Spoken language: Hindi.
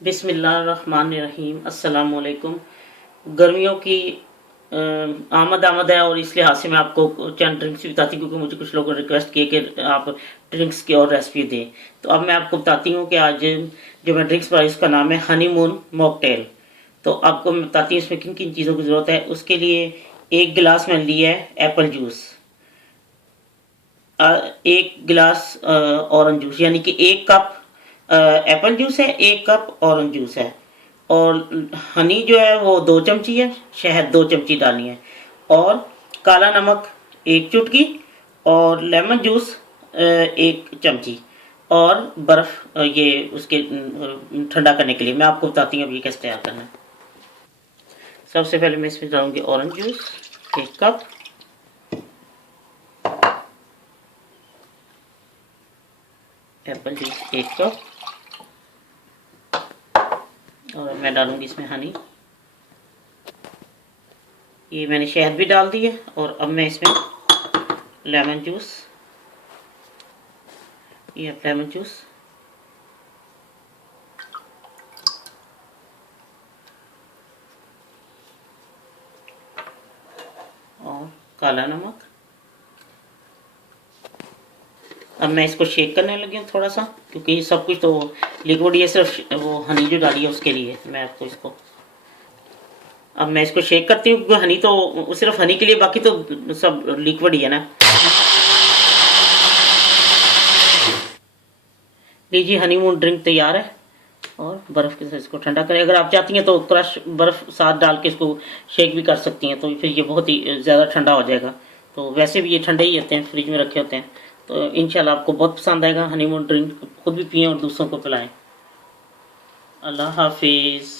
बिस्मिल्लाहिर्रहमानिर्रहीम। अस्सलामुअलैकुम। गर्मियों की आमद है और इस लिहाज से मैं आपको चंद ड्रिंक्स भी बताती हूँ क्योंकि मुझे कुछ लोगों ने रिक्वेस्ट किए कि आप ड्रिंक्स की और रेसिपी दें। तो अब मैं आपको बताती हूँ कि आज जो मैं ड्रिंक्स बनाई उसका नाम है हनीमून मॉकटेल। तो आपको मैं बताती हूँ इसमें किन किन चीज़ों की ज़रूरत है। उसके लिए एक गिलास मैंने लिया है एप्पल जूस, एक गिलास ऑरेंज जूस, यानी कि एक कप एप्पल जूस है, एक कप ऑरेंज जूस है, और हनी जो है वो 2 चमची है, शहद 2 चमची डालनी है, और काला नमक 1 चुटकी, और लेमन जूस 1 चमची, और बर्फ़ ये उसके ठंडा करने के लिए। मैं आपको बताती हूँ अब ये कैसे तैयार करना है। सबसे पहले मैं इसमें डालूंगी orange juice 1 cup, Apple juice 1 cup, और मैं डालूंगी इसमें हनी। ये मैंने शहद भी डाल दी है। और अब मैं इसमें लेमन जूस, ये लेमन जूस, और काला नमक। अब मैं इसको शेक करने लगी हूँ थोड़ा सा, क्योंकि सब कुछ तो लिक्विड, ये सिर्फ वो हनी जो डाली है उसके लिए मैं आपको इसको, अब मैं इसको शेक करती हूँ क्योंकि हनी तो सिर्फ हनी के लिए, बाकी तो सब लिक्विड ही है ना। लीजिए हनीमून ड्रिंक तैयार है। और बर्फ़ के साथ इसको ठंडा करें। अगर आप चाहती हैं तो क्रश बर्फ़ साथ डाल के इसको शेक भी कर सकती हैं, तो फिर ये बहुत ही ज़्यादा ठंडा हो जाएगा। तो वैसे भी ये ठंडे ही होते हैं, फ्रिज में रखे होते हैं। तो इंशाल्लाह आपको बहुत पसंद आएगा हनीमून ड्रिंक। खुद भी पिएं और दूसरों को पिलाएं। अल्लाह हाफिज़।